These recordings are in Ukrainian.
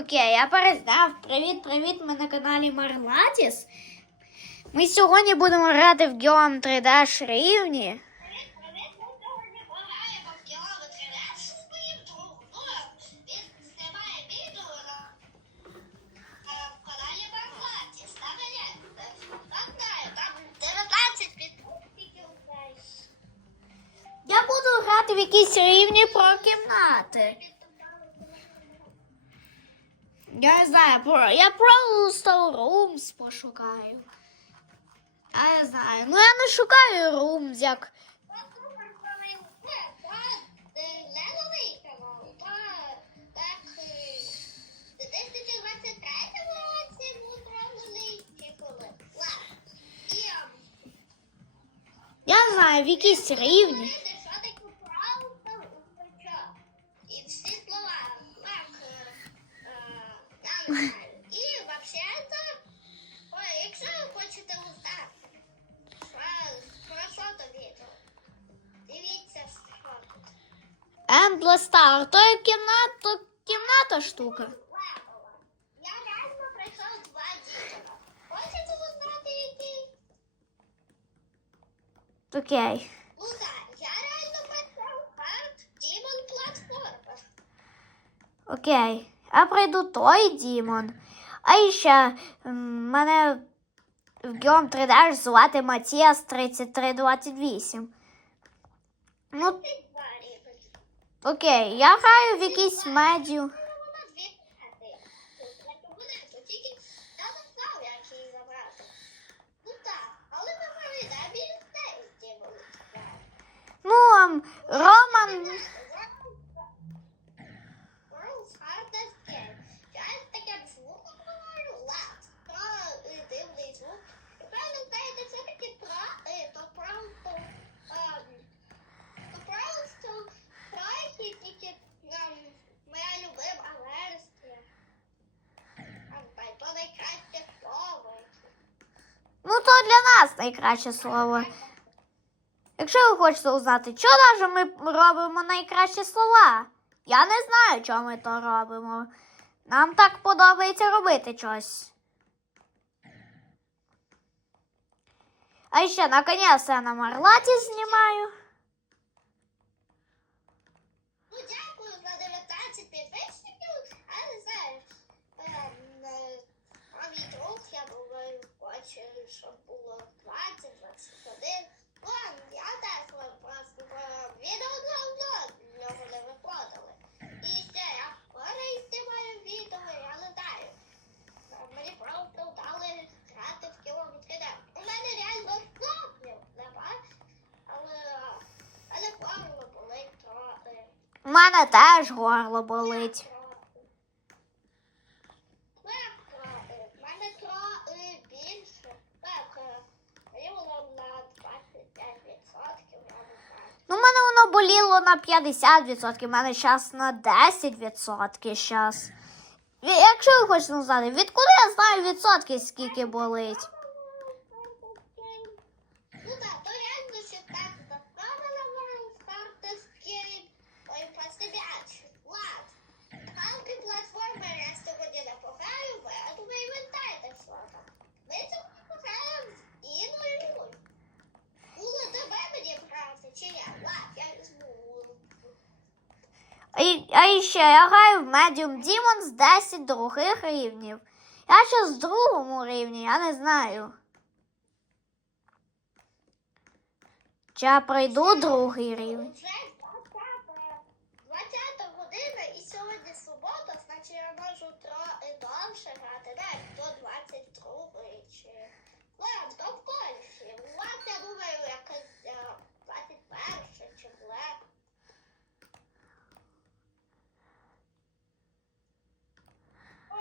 Окей, я перезнав. Привіт-привіт, ми на каналі Марлатіс. Ми сьогодні будемо грати в Geom 3D рівні. Привіт, привіт, ми сьогодні в кілометр Реш з моїм другом. Ну, він знімає відео на е, в каналі Барклаті. Ставили, там знаю, там 19 підписників. Я буду грати в якісь рівні про кімнати. Я не знаю, про я просто Rooms пошукаю. Я знаю. Ну я не шукаю Rooms, як. Левовий канал, то так е, Окей. Я пройду той Дімон. А ще мене в Geom 3D звати Матіас 3328. Ну, окей, я граю в якийсь медіу. Я не знав, як. Ну так, але ми проведемо і цей були. Ну, ем, Роман. World's hardest game. Щось таке звук говорю, лад. Про е, дивний звук. І правильно знаєте, це таки про, е, то просто, ем, то просто трохи тільки ем, моя любима версія. Ем, та й То найкраще слово. Ну, то найкраще слово. Якщо ви хочете узнати, що даже ми робимо найкращі слова. Я не знаю, чого ми то робимо. Нам так подобається робити щось. А ще наконець я на Марлаті знімаю. Ну, дякую за 19 підписників. А не знаю, ем, е, а мій друг, я хоче, щоб було 20, 21. Ладно, я теж вам просто відео давно нього не виходили. І ще я вчора знімаю відео, я. Е, Мені просто дали грати в кілометри. де. У мене реально стопнів нема, але, але горло болить трохи. У мене теж горло болить. Легко. В мене трохи більше. Легко. Рівно на 25%, я не знаю. Ну, у мене воно боліло на 50%, в мене зараз на 10% щас. Якщо ви хочете знати, відкуди я знаю відсотки, скільки болить? Ну так, то реально ще так заставила World Hardest Game. Ой, посибяч. Лад. Ханки платформи я сьогодні не пограю, бо я думаю, ви знаєте, що там. Ми сьогодні пограємо з Іною. Було тебе мені грати, чи ні? Лад, я візьму. Ще я граю в Medium Demon з 10 других рівнів. Я ще з другому рівні, я не знаю. Чи я пройду другий рівень? Вже 20 година і сьогодні субота, значить я можу трохи довше грати, навіть до 22 чи ладно, до в Польщі. У вас, я думаю, якось е, 21 чи блек. О,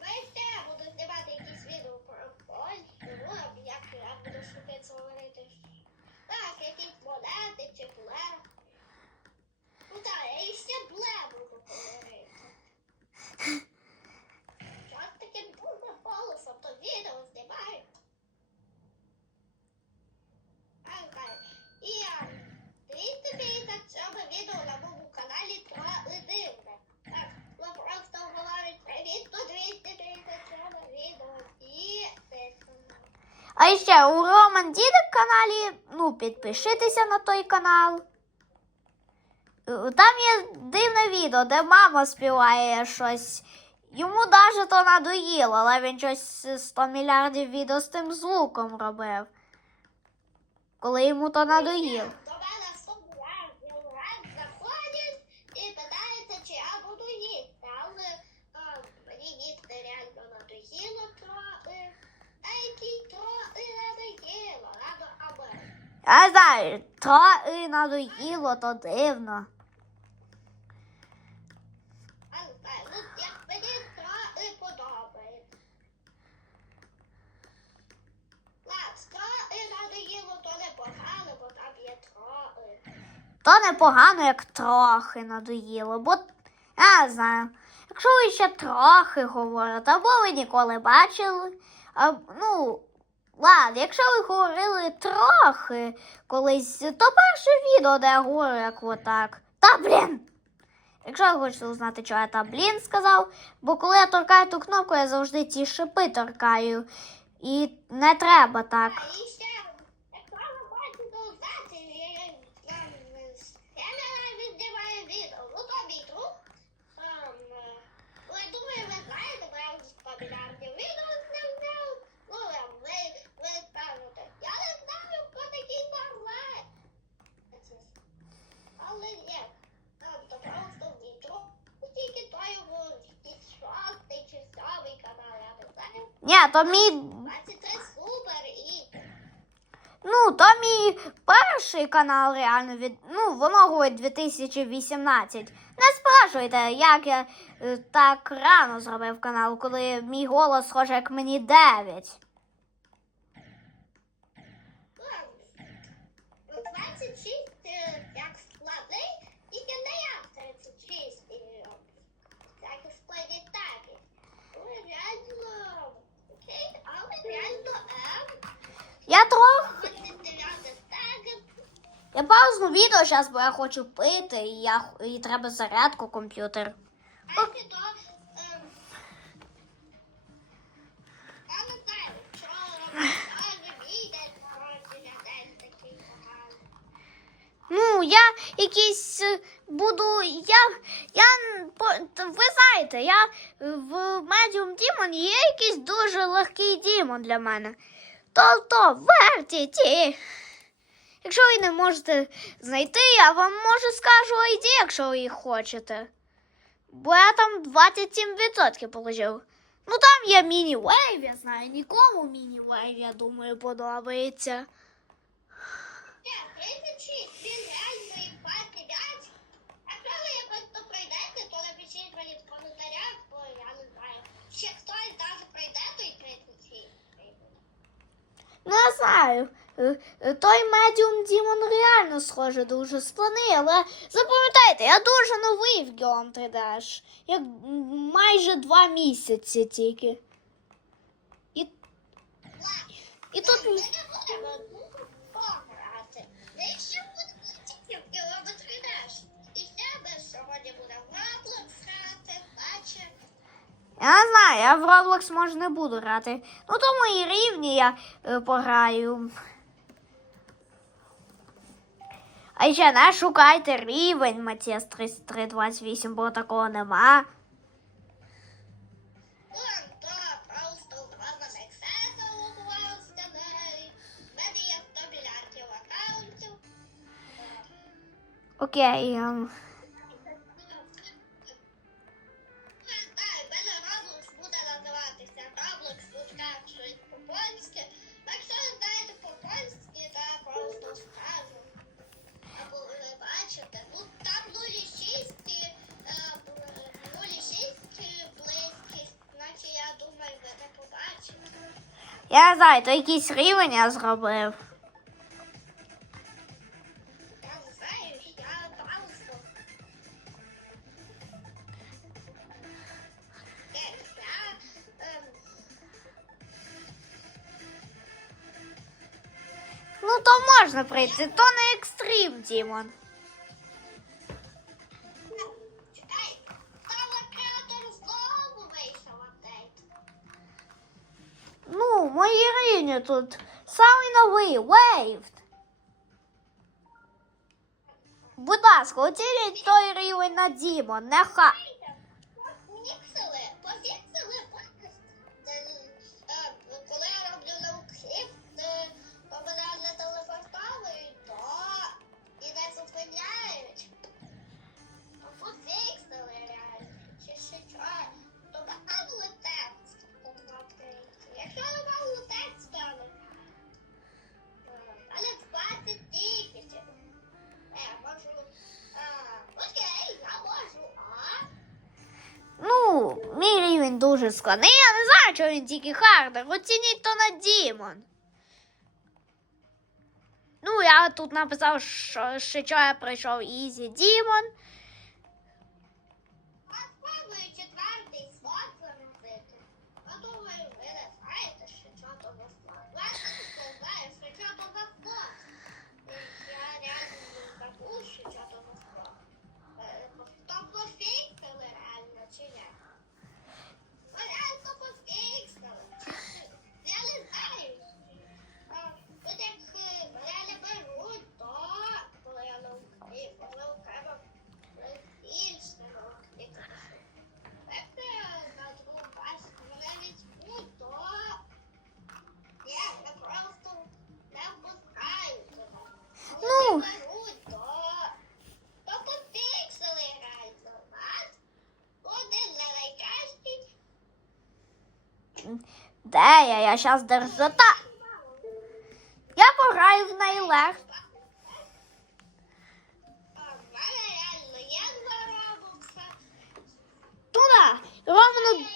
ну і ще я буду знімати якісь відео про Польщу, ну, як я буду швидко говорити. Так, якісь монети чи бле. Ну так, я і ще бле буду говорити. Щось таке дуже голосом, то відео знімаю. А ще у Роман Дідик каналі, ну, підпишитися на той канал. Е, Там є дивне відео, де мама співає щось. Йому навіть то надоїло, але він щось 100 мільярдів відео з тим звуком робив. Коли йому то надоїло. До мене в супермаркет заходять і питаються, чи я буду їсти. Але а, мені їсти реально надоїло трохи. А який трохи надоїло, надо аби. Я знаю, трохи надоїло, то дивно. То непогано, як трохи надоїло, бо я знаю. Якщо ви ще трохи говорите, або ви ніколи бачили, а, ну, ладно, якщо ви говорили трохи колись, то перше відео, де я говорю, як отак. Та блін! Якщо ви хочете узнати, чого я та блін сказав, бо коли я торкаю ту кнопку, я завжди ті шипи торкаю. І не треба так. А і ще, якщо ви хочете узнати, я, я, я навіть знімаю відео. Ну, то мій друг. ем, е, Ну, я думаю, ви знаєте, бо я вже 100 мільярдів відео з ним зняв. Ну, е, ви, ви скажете, я не знаю, хто такий Марлен. Але ні, ем, то просто мій друг. Тільки той його якийсь шостий чи сьомий канал, я не знаю. Ні, то мій 23 Ну, то мій перший канал реально від. Ну, воно говорить 2018. Не спрашуйте, як я е, так рано зробив канал, коли мій голос схоже, як мені 9. Ну, 26 е, як складний, тільки не як 36. і, е, Всякі складні такі. Ну, реально, окей, але реально М, Я трохи. Я паузну відео зараз, бо я хочу пити, і, я, і треба зарядку комп'ютер. Ем. Ну, я якийсь е, буду. Я. я ви знаєте, я в Medium Demon є якийсь дуже легкий демон для мене. Тобто вертіті. Якщо ви не можете знайти, я вам можу скажу ID, якщо ви їх хочете. Бо я там 27% положив. Ну там є міні-вейв, я знаю, нікому міні-вейв, я думаю, подобається. Ні, 36, він реально і 25. Якщо ви якось то пройдете, то напишіть мені в коментарях, бо я не знаю. Ще хтось навіть пройде, то і 36. Ну, я знаю. Е, е, Той медіум Дімон реально схоже дуже складний, але запам'ятайте, я дуже новий в Геом 3D. Як майже два місяці тільки. І, і тут. Я не знаю, я в Roblox може не буду грати. Ну, то мої рівні я е, пограю. А ще не шукайте рівень Матіас 3328, бо такого нема. Ну, то просто Я знаю, то якийсь рівень я зробив. Ну, то можна прийти, то не екстрім, Дімон. тут самий новий Waved. Будь ласка, оцініть той рівень на Дімо, нехай. дуже складний. Я не знаю, чого він тільки хардер. Оцініть то на Дімон. Ну, я тут написав, що, що я пройшов Ізі Дімон. Де я? Я зараз держу. Та... Я пограю в неї легко. Туда! Ровно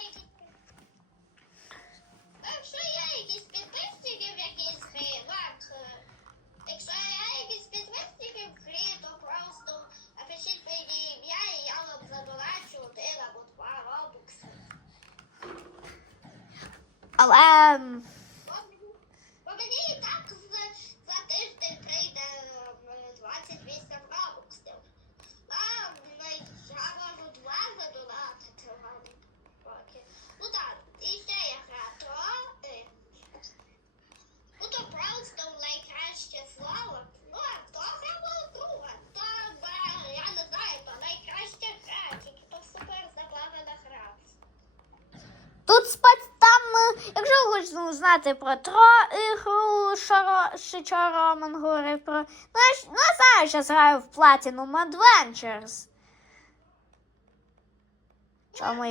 I'll знати про тро ігру, що, що говорив про. Ну, я, ну, знаю, що граю в Platinum Adventures. Чому?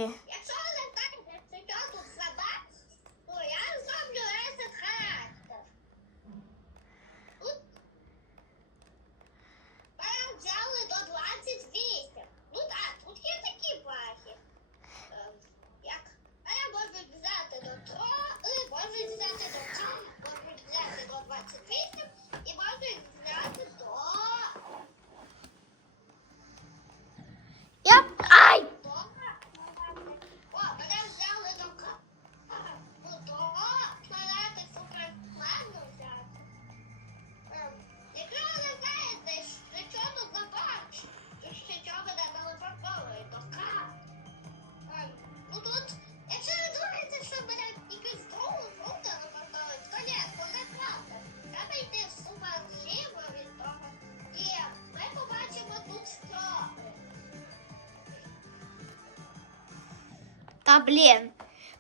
А, блін.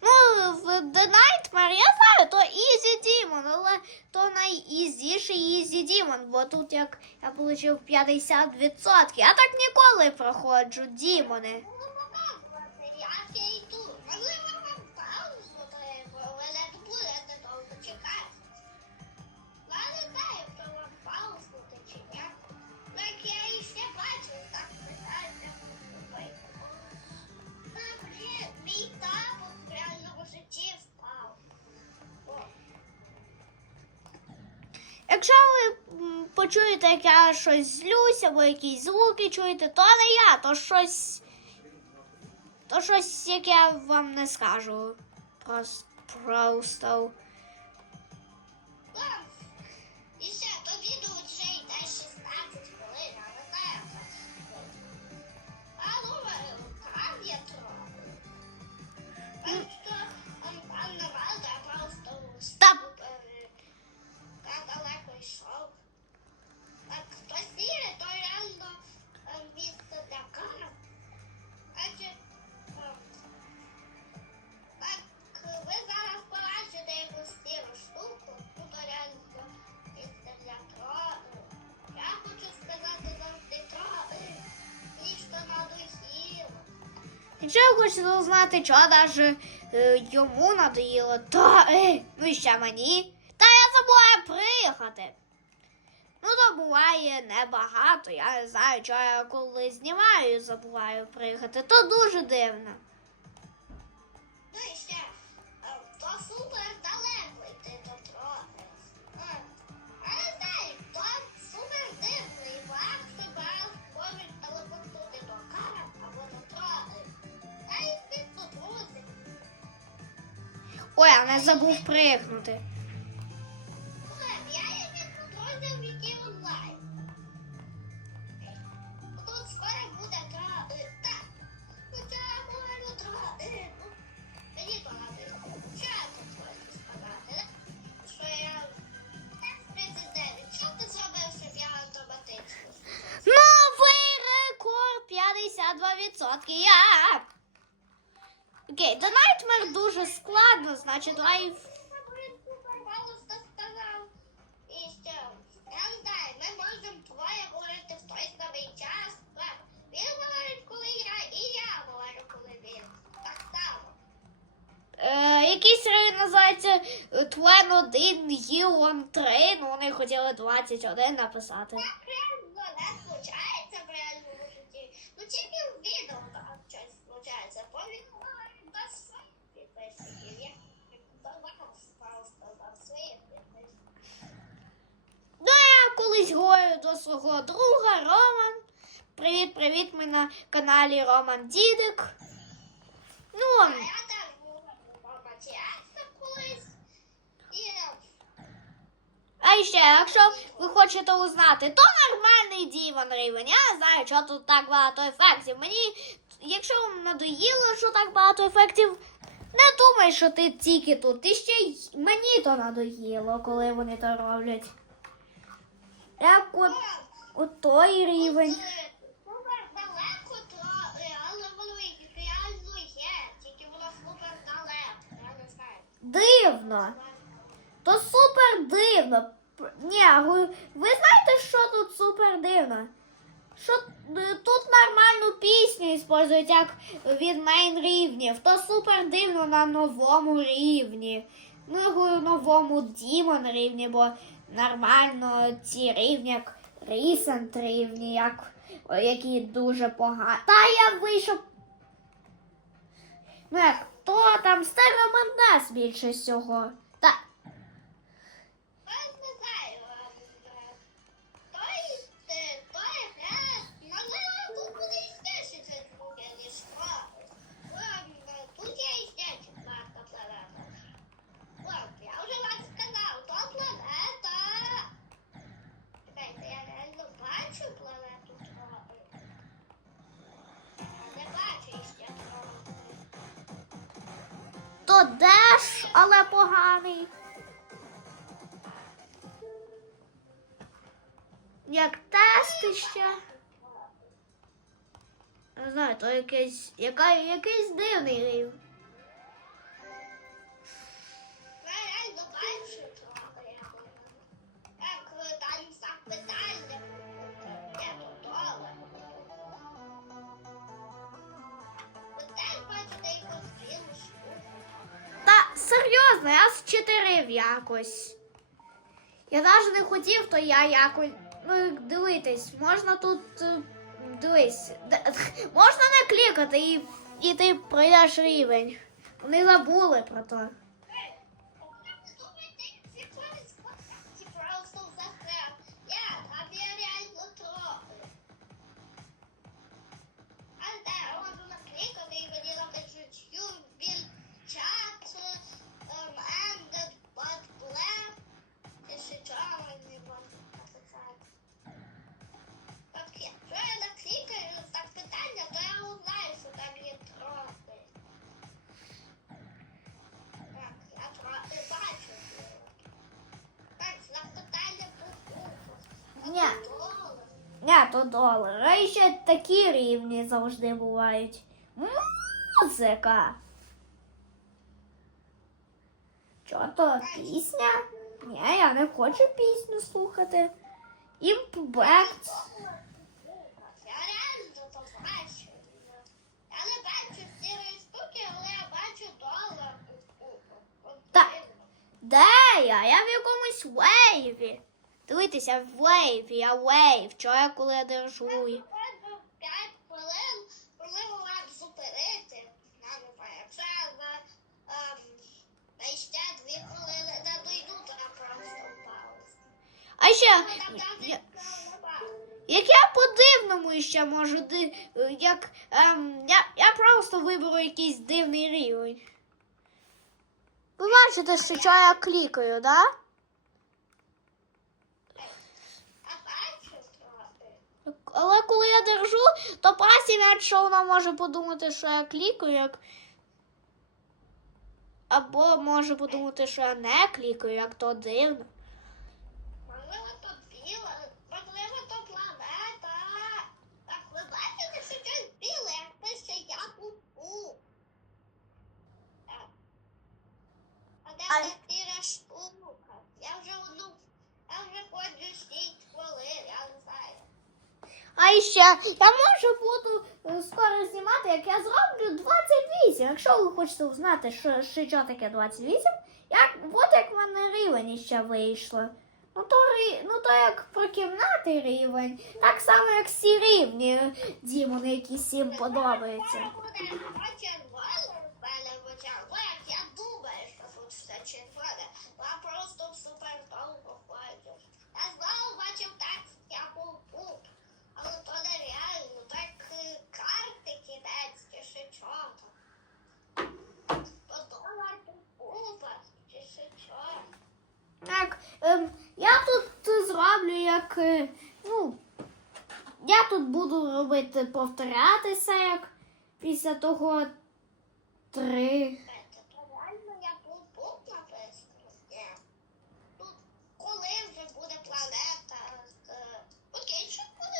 Ну, в The Nightmare, я знаю, то Easy Demon, але то найізіший Easy Demon, бо тут як я отримав 50%. Я так ніколи проходжу, Дімони. почуєте, як я щось злюсь, або якісь звуки чуєте, то не я, то щось. То щось, як я вам не скажу. Просто. Просто. Якщо ви хочете знати, що даже е, йому надоїло, то е, ну і ще мені. Та я забуваю приїхати. Ну, то буває небагато. Я не знаю, що я коли знімаю, забуваю приїхати. То дуже дивно. Ой, а не забув приїхати. Само. Е, якийсь район називається Твен 1, Гіон 3, ну вони хотіли 21 написати. Так не случається в реальному житті. Ну тільки в відео так щось случається. Бо він говорить без своїх підписників. Я сказав своїх підписників. Ну, я колись говорю до свого друга Роман. Привіт, привіт, ми на каналі Роман Дідик. Ну, А ще, якщо ви хочете узнати, то нормальний Дімон рівень. Я знаю, що тут так багато ефектів. Мені, якщо вам надоїло, що так багато ефектів, не думай, що ти тільки тут. Ти ще й мені то надоїло, коли вони то роблять. Як от, от той рівень. Дивно. То супер дивно. Ні, ви знаєте, що тут супер дивно? Що е, тут нормальну пісню іспользують як від мейн рівнів. То супер дивно на новому рівні. Ну, я говорю, новому Дімон рівні, бо нормально ці рівні, як Recent рівні, як, які дуже погані. Та я вийшов. Ну як, то там стереомандас більше всього. Але поганий. Як тести ще. Не знаю, то якийсь, яка, якийсь дивний рівень. Серйозно, я зчотирив якось. Я навіть не хотів, то я якось. Ну, дивитись, можна тут. е, Дивись, можна не клікати і, і ти пройдеш рівень. Вони забули про то. свято долара. І ще такі рівні завжди бувають. Музика. Що то пісня? Ні, я не хочу пісню слухати. Імпект. Та, де я? Я в якомусь вейві. Дивіться, в вейві, я вейв. Вчора, коли я держу. Буквально 5 хвилин, коли вам зупинити. Нормально. Це на, ем, ще 2 хвилини не дойду, то я просто паузу. А ще, я, не паузу. як я по-дивному ще можу, як, ем, я, я просто виберу якийсь дивний рівень. Ви бачите, що я клікаю, да? А бачу трохи. Але коли я держу, то пасівець, що вона може подумати, що я клікаю, як. Або може подумати, що я не клікаю, як то дивно. Можливо, то біле, можливо, то планета. Так, ви бачите, що це біле, як пише я купу. Так. А де А- ця сіра штука? Я вже одну, я вже ходжу 6 хвилин, я не знаю. А ще я можу буду е, скоро знімати, як я зроблю 28. Якщо ви хочете узнати, що, що, таке 28, як, от як в мене рівень ще вийшло. Ну то, ну то як про кімнати рівень, так само, як всі рівні Дімони, які всім подобаються. Це буде червоне в мене в очах. Бо як я думаю, що тут все червоне, я просто супер довго ходжу. Я знову бачив так, я був був. Але то нереально, так е, карти кінець чи ще чого. То долар купа, чи ще чого. Так, ем, я тут е, зроблю як. е, Ну, я тут буду робити повторятися, як після того три. Це то реально я був був написано. Ні. Тут коли вже буде планета? Е, Окей, що коли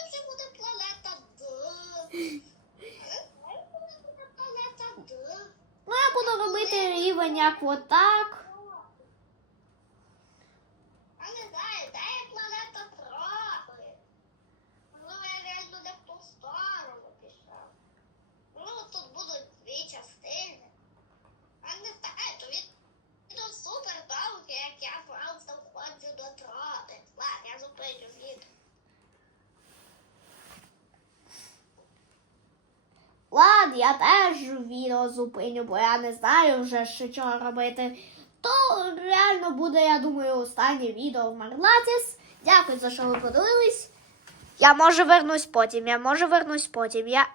вже буде планета Д? Але коли буде планета Д? Ну, я буду робити рівень як отак. Я не знаю, де є планета Трави? Можливо, я реально не в ту сторону пішов. Ну, тут будуть дві частини. А не знаю, то він відео супер довге, як я просто входжу до трави. Ладно, я зупиню відео. Ладно, я теж відео бо я не знаю вже, що чого робити. То реально буде, я думаю, останнє відео в Марлатіс. Дякую за що ви подивились. Я може вернусь потім, я може вернусь потім. Я